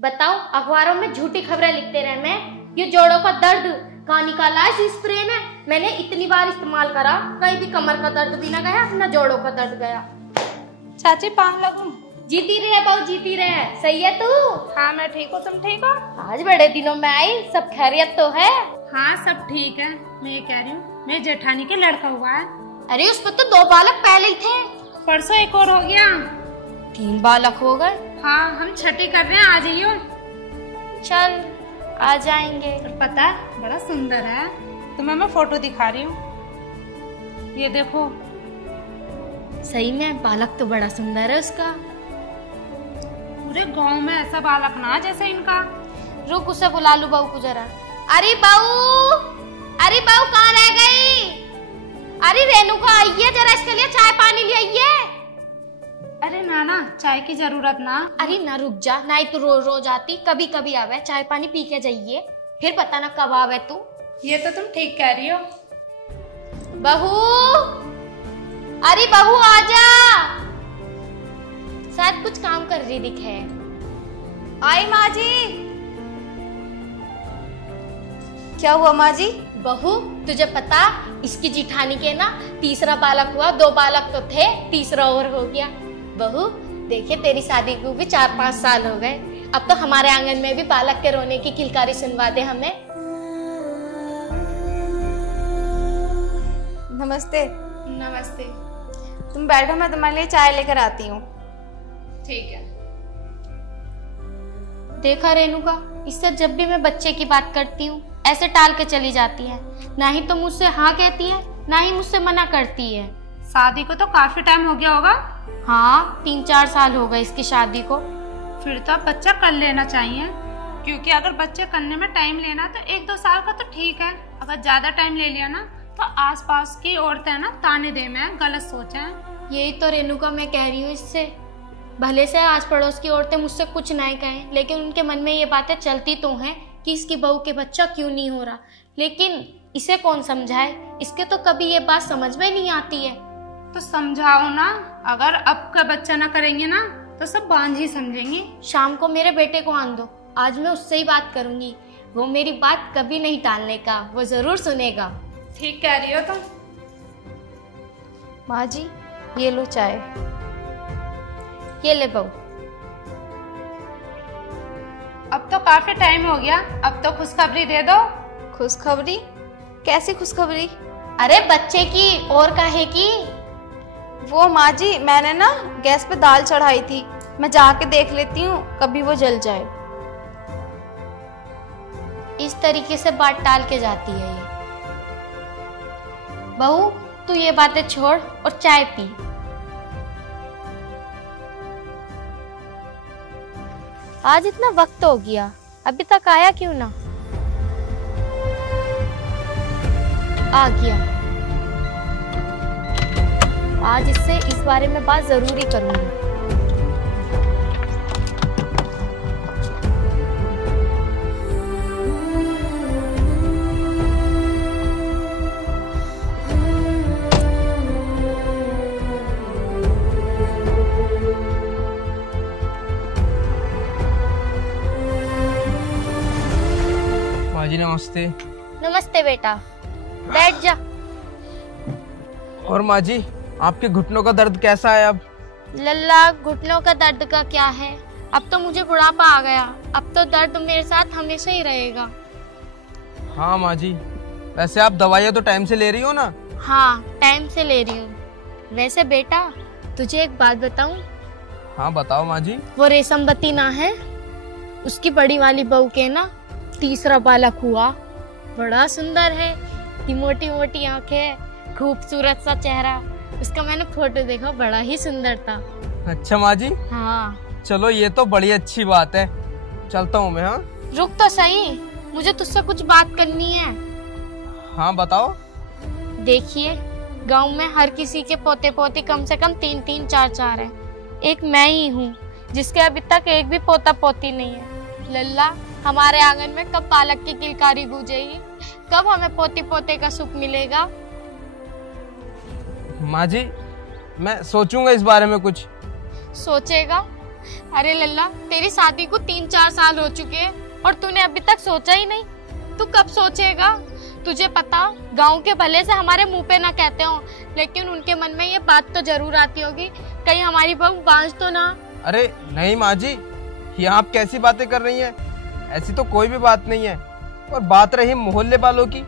बताओ, अखबारों में झूठी खबरें लिखते रहे। मैं ये जोड़ों का दर्द कहाँ निकाला है इस स्प्रे ने। मैंने इतनी बार इस्तेमाल करा, कहीं भी कमर का दर्द भी ना गया, ना जोड़ों का दर्द गया। चाची पान लगूं? जीती रहे बहू, जीती रहे। सही है तू? हाँ मैं ठीक हूँ, तुम ठीक हो? आज बड़े दिनों में आई, सब खैरियत तो है? हाँ सब ठीक है। मैं ये कह रही हूँ, मेरे जेठानी के लड़का हुआ है। अरे उसमें तो 2 बालक पहले ही थे। परसों एक और हो गया। 3 बालक हो गए। हाँ हम छठी कर रहे हैं, आ जाइयो। चल आ जाएंगे। और पता है बड़ा सुंदर है, तुम्हें मैं फोटो दिखा रही हूँ, ये देखो। सही में बालक तो बड़ा सुंदर है उसका। पूरे गांव में ऐसा बालक ना जैसे इनका। रुक, उसे बुला लूं बहू को जरा। अरे बहू, अरे बहू कहाँ रह गई? अरे रेणुका आई है, जरा इसके लिए चाय पानी ले आइए। अरे नाना चाय की जरूरत ना। अरे ना रुक जा, ना ही तू रोज रोज आती, कभी कभी आवे, चाय पानी पी के जाइए, फिर पता ना कब आवे तू। ये तो तुम ठीक कह रही हो। बहू, अरे बहू आजा, शायद कुछ काम कर रही दिखे। आई माँ जी। क्या हुआ माँ जी? बहू तुझे पता, इसकी जिठानी के ना 3रा बालक हुआ। 2 बालक तो थे, 3रा और हो गया। बहू देखिए, तेरी शादी को भी 4-5 साल हो गए, अब तो हमारे आंगन में भी बालक के रोने की किलकारी सुनवा दे हमें। नमस्ते। नमस्ते। तुम बैठो, मैं तुम्हारे लिए चाय लेकर आती हूँ। ठीक है। देखा रेणुका, इससे जब भी मैं बच्चे की बात करती हूँ ऐसे टाल के चली जाती है। ना ही तो मुझसे हाँ कहती है, ना ही मुझसे मना करती है। शादी को तो काफी टाइम हो गया होगा। हाँ 3-4 साल हो गए इसकी शादी को। फिर तो अब बच्चा कर लेना चाहिए, क्योंकि अगर बच्चे करने में टाइम लेना तो 1-2 साल का तो ठीक है। अगर ज्यादा टाइम ले लिया ना तो आसपास की औरतें ना ताने दे में गलत सोचें। यही तो रेणुका मैं कह रही हूँ इससे। भले से आस पड़ोस की औरतें मुझसे कुछ नहीं कहें, लेकिन उनके मन में ये बातें चलती तो हैं कि इसकी बहू के बच्चा क्यों नहीं हो रहा। लेकिन इसे कौन समझाए, इसके तो कभी ये बात समझ में नहीं आती है। तो समझाओ ना, अगर अब का बच्चा ना करेंगे ना तो सब बांझ ही समझेंगे। शाम को मेरे बेटे को आन दो, आज मैं उससे ही बात करूंगी। वो मेरी बात कभी नहीं टालने का, वो जरूर सुनेगा। ठीक कह रही हो तुम। माँ जी ये लो चाय। ये ले बहू। अब तो काफी टाइम हो गया, अब तो खुशखबरी दे दो। खुशखबरी? कैसी खुशखबरी? अरे बच्चे की, और काहे की? वो माँ जी, मैंने ना गैस पे दाल चढ़ाई थी, मैं जाके देख लेती हूँ, कभी वो जल जाए। इस तरीके से बात टाल के जाती है ये। बहू तू ये बातें छोड़ और चाय पी। आज इतना वक्त हो गया, अभी तक आया क्यों ना? आ गया। आज इससे इस बारे में बात जरूरी करूंगी। माँ जी नमस्ते। नमस्ते बेटा, बैठ जा। और माँ जी आपके घुटनों का दर्द कैसा है अब? लल्ला घुटनों का दर्द का क्या है, अब तो मुझे बुढ़ापा आ गया, अब तो दर्द मेरे साथ हमेशा ही रहेगा। हाँ माँ जी, वैसे आप दवाइयाँ तो टाइम से ले रही हो ना? हाँ टाइम से ले रही हूँ। वैसे बेटा तुझे एक बात बताऊं? हाँ बताओ माँ जी। वो रेशमवती ना है, उसकी बड़ी वाली बहू के ना 3रा बालक हुआ। बड़ा सुंदर है, इतनी मोटी मोटी आंखें, खूबसूरत सा चेहरा। उसका मैंने फोटो देखा, बड़ा ही सुंदर था। अच्छा माँ जी। हाँ चलो ये तो बड़ी अच्छी बात है, चलता हूँ मैं। हाँ रुक तो सही, मुझे तुझसे कुछ बात करनी है। हाँ बताओ। देखिए गांव में हर किसी के पोते पोती कम से कम 3-3, 4-4 हैं। एक मैं ही हूँ जिसके अभी तक एक भी पोता पोती नहीं है। लल्ला हमारे आंगन में कब बालक की किलकारी गूंजेगी, कब हमें पोती पोते का सुख मिलेगा? माँ जी मैं सोचूंगा इस बारे में कुछ। सोचेगा अरे लल्ला, तेरी शादी को 3-4 साल हो चुके हैं और तूने अभी तक सोचा ही नहीं। तू कब सोचेगा? तुझे पता, गांव के भले से हमारे मुंह पे ना कहते हो, लेकिन उनके मन में ये बात तो जरूर आती होगी, कहीं हमारी बहू बांझ तो ना। अरे नहीं माँ जी, ये आप कैसी बातें कर रही हैं? ऐसी तो कोई भी बात नहीं है। और बात रही मोहल्ले वालों की,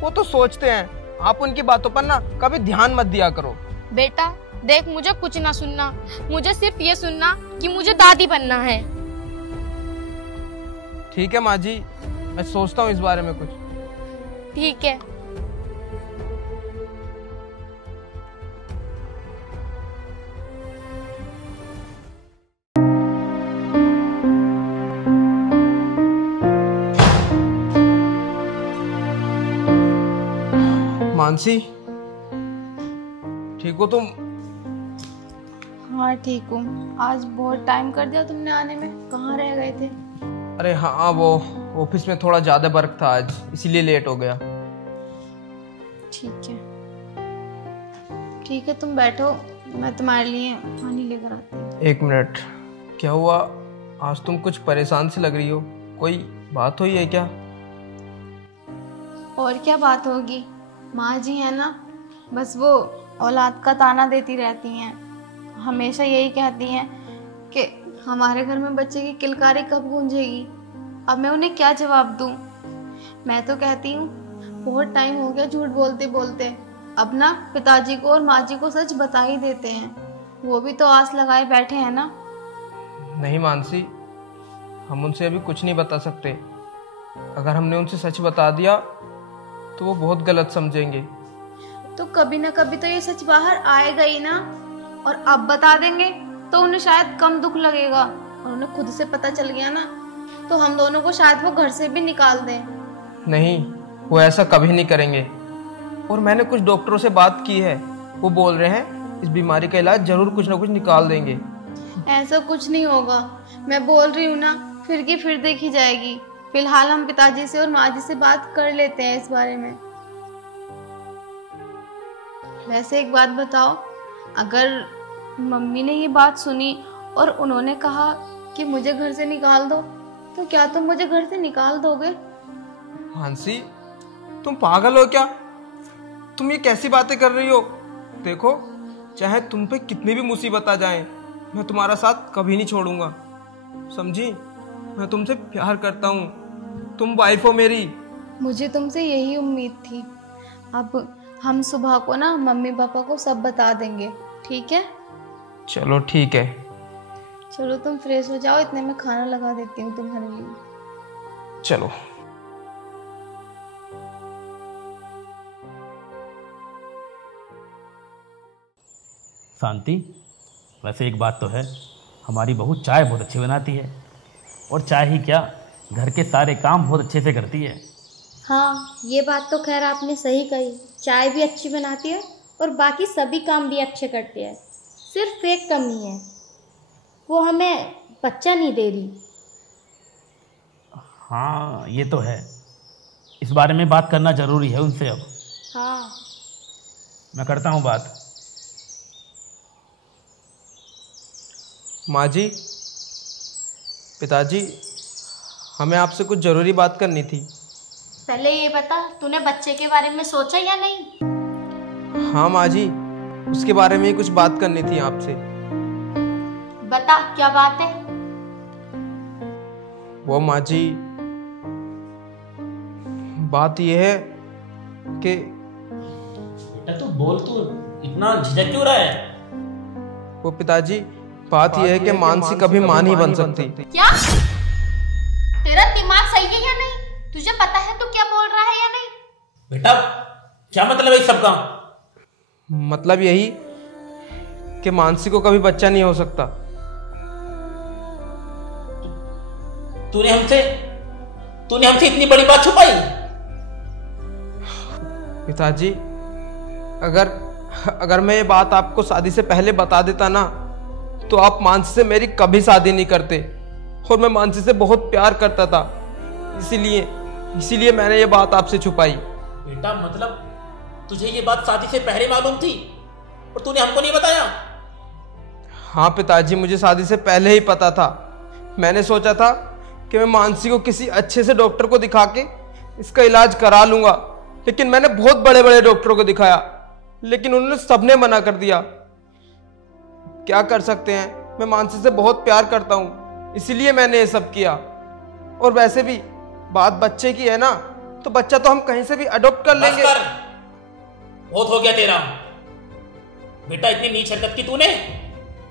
वो तो सोचते हैं, आप उनकी बातों पर ना कभी ध्यान मत दिया करो। बेटा देख, मुझे कुछ ना सुनना, मुझे सिर्फ ये सुनना कि मुझे दादी बनना है। ठीक है माँ जी, मैं सोचता हूँ इस बारे में कुछ। ठीक है। मानसी, ठीक हो तुम? हाँ ठीक हूँ। आज बहुत टाइम कर दिया तुमने आने में, कहाँ रह गए थे? अरे हाँ, वो ऑफिस में थोड़ा ज्यादा वर्क था आज, इसीलिए लेट हो गया। ठीक है, ठीक है, तुम बैठो, मैं तुम्हारे लिए पानी लेकर आती हूँ। 1 मिनट। क्या हुआ, आज तुम कुछ परेशान सी लग रही हो? कोई बात हुई है क्या? और क्या बात होगी, माँ जी है ना, बस वो औलाद का ताना देती रहती हैं। हमेशा यही कहती हैं कि हमारे घर में बच्चे की किलकारी कब गूंजेगी। अब मैं उन्हें क्या जवाब दूं? मैं तो कहती हूँ बहुत टाइम हो गया झूठ बोलते बोलते, अब ना पिताजी को और माँ जी को सच बता ही देते हैं। वो भी तो आस लगाए बैठे हैं ना। नहीं मानसी, हम उनसे अभी कुछ नहीं बता सकते। अगर हमने उनसे सच बता दिया तो वो बहुत गलत समझेंगे। तो कभी ना कभी तो ये सच बाहर आएगा ही ना, और अब बता देंगे तो उन्हें शायद कम दुख लगेगा, और उन्हें खुद से पता चल गया ना तो हम दोनों को शायद वो घर से भी निकाल दें। नहीं, वो ऐसा कभी नहीं करेंगे। और मैंने कुछ डॉक्टरों से बात की है, वो बोल रहे हैं इस बीमारी का इलाज जरूर कुछ ना कुछ निकाल देंगे। ऐसा कुछ नहीं होगा, मैं बोल रही हूँ ना, फिर की फिर देखी जाएगी। फिलहाल हम पिताजी से और माँ जी से बात कर लेते हैं इस बारे में। वैसे एक बात बताओ, अगर मम्मी ने ये बात सुनी और उन्होंने कहा कि मुझे घर से निकाल दो, तो क्या तुम मुझे घर से निकाल दोगे? हांसी, तुम पागल हो क्या? तुम ये कैसी बातें कर रही हो? देखो, चाहे तुम पे कितनी भी मुसीबत आ जाए, मैं तुम्हारा साथ कभी नहीं छोड़ूंगा, समझी? मैं तुमसे प्यार करता हूँ, तुम वाइफ हो मेरी। मुझे तुमसे यही उम्मीद थी। अब हम सुबह को ना मम्मी पापा को सब बता देंगे, ठीक है? चलो ठीक है। चलो तुम फ्रेश हो जाओ, इतने में खाना लगा देती हूँ तुम्हारे लिए। चलो। शांति, वैसे एक बात तो है, हमारी बहू चाय बहुत अच्छी बनाती है, और चाय ही क्या, घर के सारे काम बहुत अच्छे से करती है। हाँ, ये बात तो खैर आपने सही कही, चाय भी अच्छी बनाती है और बाकी सभी काम भी अच्छे करती है। सिर्फ एक कमी है, वो हमें बच्चा नहीं दे रही। हाँ ये तो है, इस बारे में बात करना ज़रूरी है उनसे अब। हाँ, मैं करता हूँ बात। माँ जी, पिताजी, हमें आपसे कुछ ज़रूरी बात करनी थी। पहले ये बता, तूने बच्चे के बारे में सोचा या नहीं? हाँ माँ जी, उसके बारे में ही कुछ बात करनी थी आपसे। बता, क्या बात है? वो माँ जी, बात यह है कि बेटा तू बोल, तू इतना झिझक क्यों रहा है? वो पिताजी, बात यह है कि मानसी कभी मां नहीं बन सकती। क्या? तेरा दिमाग सही है या नहीं? तुझे पता है तू क्या बोल रहा है या नहीं? बेटा क्या मतलब है इस सब का? मतलब यही कि मानसी को कभी बच्चा नहीं हो सकता। तूने हमसे इतनी बड़ी बात छुपाई? पिताजी, अगर मैं ये बात आपको शादी से पहले बता देता ना, तो आप मानसी से मेरी कभी शादी नहीं करते, और मैं मानसी से बहुत प्यार करता था, इसीलिए मैंने ये बात आपसे छुपाई। बेटा मतलब तुझे ये बात शादी से पहले मालूम थी और तूने हमको नहीं बताया? हाँ पिताजी, मुझे शादी से पहले ही पता था। मैंने सोचा था कि मैं मानसी को किसी अच्छे से डॉक्टर को दिखा के इसका इलाज करा लूंगा, लेकिन मैंने बहुत बड़े बड़े डॉक्टरों को दिखाया, लेकिन उन्होंने सबने मना कर दिया। क्या कर सकते हैं, मैं मानसी से बहुत प्यार करता हूँ, इसीलिए मैंने ये सब किया। और वैसे भी बात बच्चे की है ना, तो बच्चा तो हम कहीं से भी अडॉप्ट कर लेंगे। बहुत हो गया तेरा बेटा, इतनी नीच हरकत की तूने।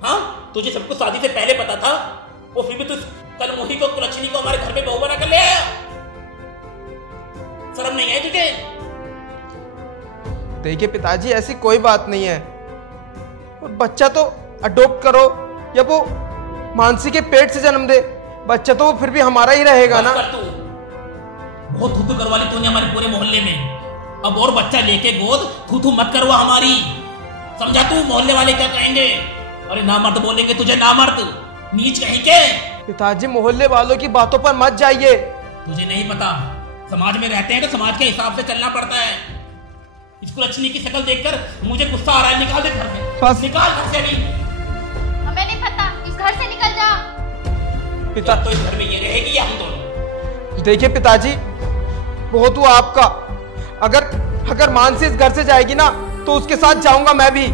हाँ, तुझे सब कुछ शादी से पहले पता था और फिर भी तू कल मोही को, कुलक्षणी को हमारे घर में बहू बना कर ले आया। शर्म नहीं है तुझे? देखिए पिताजी, ऐसी कोई बात नहीं है। और बच्चा तो अडॉप्ट करो या वो मानसी के पेट से जन्म दे, बच्चा तो वो फिर भी हमारा ही रहेगा ना। बहुत थूथू करवा ली तूने हमारे पूरे मोहल्ले में। अब और बच्चा लेके गोद थूथू मत करवा हमारी, समझा तू? मोहल्ले वाले क्या कहेंगे? अरे नामर्द बोलेंगे तुझे, नामर्द, नीच कहीं के। पिताजी, मोहल्ले वालों की बातों पर मत जाइए। तुझे नहीं पता, समाज में रहते हैं तो समाज के हिसाब से चलना पड़ता है। इसको लक्ष्मी की शक्ल देखकर मुझे गुस्सा आ रहा है। निकाल दे घर से, बस निकाल घर से अभी। हमें नहीं पता, इस घर से निकल जा। पिता तो इस घर में ये रहेगी या हम दोनों? देखिए पिताजी, बहुत हुआ आपका। अगर मानसी इस घर से जाएगी ना, तो उसके साथ जाऊंगा मैं भी।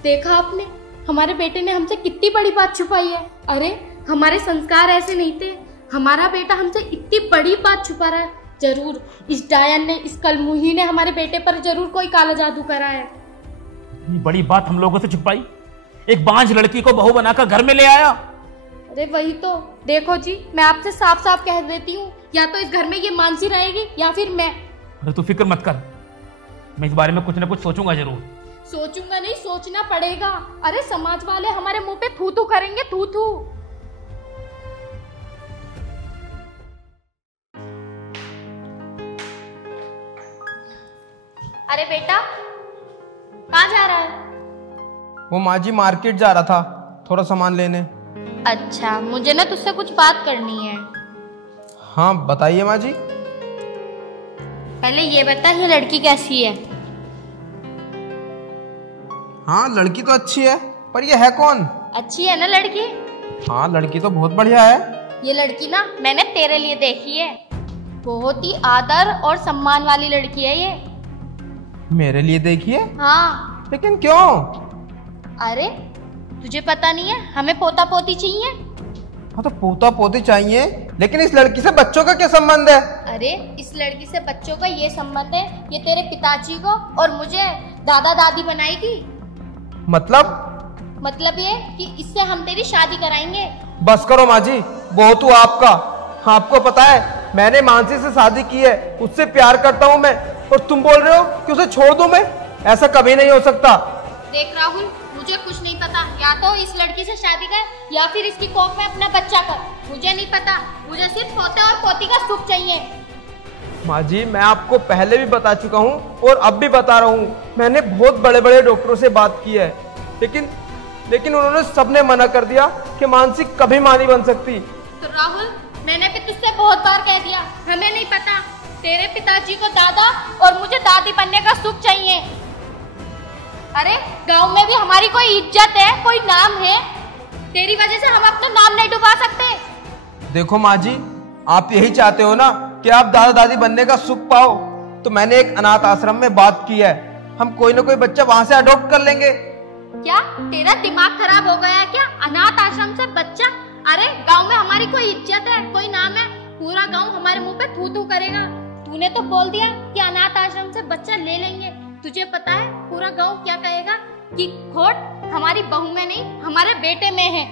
देखा आपने, हमारे बेटे ने हमसे कितनी बड़ी बात छुपाई है। अरे हमारे संस्कार ऐसे नहीं थे, हमारा बेटा हमसे इतनी बड़ी बात छुपा रहा है। जरूर इस डायन ने, इस कलमुही ने हमारे बेटे पर जरूर कोई काला जादू करा है। ये बड़ी बात हम लोगों से छुपाई, एक बांझ लड़की को बहू बनाकर घर में ले आया। अरे वही तो, देखो जी, मैं आपसे साफ साफ कह देती हूँ, या तो इस घर में ये मानसी रहेगी या फिर मैं। अरे तू फिक्र मत कर, मैं इस बारे में कुछ ना कुछ सोचूंगा जरूर। सोचूंगा नहीं, सोचना पड़ेगा। अरे समाज वाले हमारे मुंह पे थू थू करेंगे, थू थू। अरे बेटा, कहाँ जा रहा है? वो माँ जी मार्केट जा रहा था थोड़ा सामान लेने। अच्छा, मुझे ना तुझसे कुछ बात करनी है। हाँ बताइए माँ जी। पहले ये बता, ये लड़की कैसी है? हाँ लड़की तो अच्छी है, पर ये है कौन? अच्छी है ना लड़की? हाँ लड़की तो बहुत बढ़िया है। ये लड़की ना मैंने तेरे लिए देखी है, बहुत ही आदर और सम्मान वाली लड़की है ये। मेरे लिए देखिए? हाँ। लेकिन क्यों? अरे तुझे पता नहीं है, हमें पोता पोती चाहिए। हाँ तो पोता पोती चाहिए, लेकिन इस लड़की से बच्चों का क्या संबंध है? अरे इस लड़की से बच्चों का ये संबंध है, ये तेरे पिताजी को और मुझे दादा दादी बनाएगी। मतलब ये कि इससे हम तेरी शादी कराएंगे। बस करो माँ जी, बहुत हुआ आपका। हाँ, आपको पता है मैंने मानसी से शादी की है, उससे प्यार करता हूँ मैं, और तुम बोल रहे हो कि उसे छोड़ दूं मैं? ऐसा कभी नहीं हो सकता। देख राहुल, मुझे कुछ नहीं पता, या तो इस लड़की से शादी कर या फिर इसकी कोख में अपना बच्चा कर। मुझे नहीं पता, मुझे सिर्फ पोते और पोती का सुख चाहिए। माँ जी, मैं आपको पहले भी बता चुका हूँ और अब भी बता रहा हूँ, मैंने बहुत बड़े बड़े डॉक्टरों से बात की है, लेकिन उन्होंने सबने मना कर दिया कि मानसी कभी मां नहीं बन सकती। तो राहुल, मैंने भी तुझसे बहुत बार कह दिया, हमें नहीं पता। तेरे पिताजी को दादा और मुझे दादी बनने का सुख चाहिए। अरे गांव में भी हमारी कोई इज्जत है, कोई नाम है, तेरी वजह से हम अपना नाम नहीं डुबा सकते। देखो माँ जी, आप यही चाहते हो ना कि आप दादा दादी बनने का सुख पाओ, तो मैंने एक अनाथ आश्रम में बात की है, हम कोई ना कोई बच्चा वहां से अडॉप्ट कर लेंगे। क्या तेरा दिमाग खराब हो गया क्या? अनाथ आश्रम से बच्चा? अरे गांव में हमारी कोई इज्जत है, कोई नाम है, पूरा गांव हमारे मुंह पे थू थू करेगा। तूने तो बोल दिया कि अनाथ आश्रम से बच्चा ले लेंगे, तुझे पता है पूरा गांव क्या कहेगा कि खोट हमारी बहू में नहीं, हमारे बेटे में है।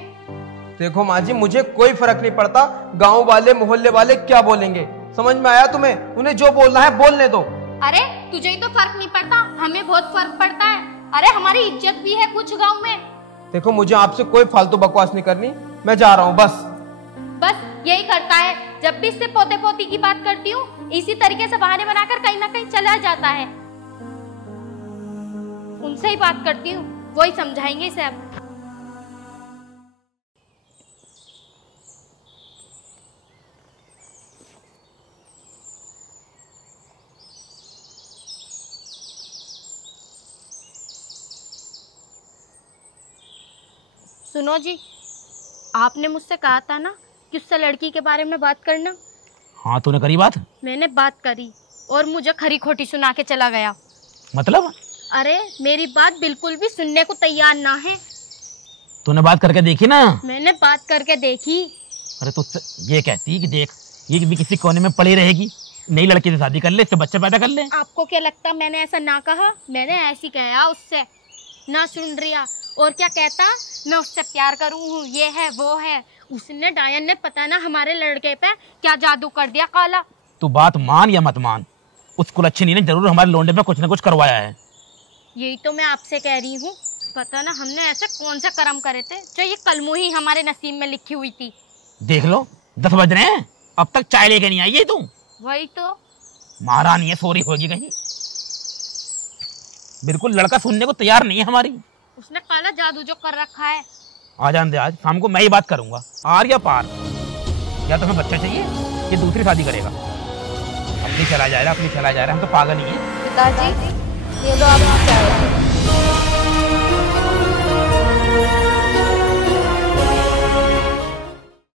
देखो माँ जी, मुझे कोई फर्क नहीं पड़ता गांव वाले मोहल्ले वाले क्या बोलेंगे, समझ में आया तुम्हें? उन्हें जो बोलना है बोलने दो। अरे तुझे ही तो फर्क नहीं पड़ता, हमें बहुत फर्क पड़ता है। अरे हमारी इज्जत भी है कुछ गांव में। देखो मुझे आपसे कोई फालतू बकवास नहीं करनी, मैं जा रहा हूँ। बस यही करता है, जब भी इससे पोते पोती की बात करती हूँ, इसी तरीके से बहाने बनाकर कहीं ना कहीं चला जाता है। उनसे ही बात करती हूँ, वो ही समझाएंगे इसे। अब सुनो जी, आपने मुझसे कहा था ना कि उससे लड़की के बारे में बात करना। हाँ, तूने करी बात? मैंने बात करी और मुझे खरी खोटी सुना के चला गया। मतलब? अरे मेरी बात बिल्कुल भी सुनने को तैयार ना है। तूने बात करके देखी ना? मैंने बात करके देखी। अरे तो ये कहती कि देख, ये भी किसी कोने में पड़ी रहेगी, नई लड़की से शादी कर ले, इससे बच्चे पैदा कर ले। आपको क्या लगता मैंने ऐसा ना कहा? मैंने ऐसी कहा उससे, ना सुन रिया। और क्या कहता, मैं उससे प्यार करूँ, ये है वो है। उसने, डायन ने पता ना हमारे लड़के पे क्या जादू कर दिया काला। तू बात मान या मत मान, उस कुलच्छनी ने जरूर हमारे लोंडे पे कुछ न कुछ करवाया है। यही तो मैं आपसे कह रही हूँ। पता ना हमने ऐसे कौन से कर्म करे थे जो ये कलमू ही हमारे नसीब में लिखी हुई थी। देख लो 10 बज रहे हैं, अब तक चाय लेके नहीं आई है तू। वही तो। महारानी है, सोरी होगी कहीं। बिल्कुल लड़का सुनने को तैयार नहीं है हमारी। उसने काला जादू जो कर रखा है। आ जान दे, आज शाम को मैं ही बात करूंगा, आर या पार। या तुम्हें बच्चा चाहिए, ये दूसरी शादी करेगा। अपनी चला जा रहा, हम तो पागल ही हैं। पिताजी, ये लो आपकी चाय।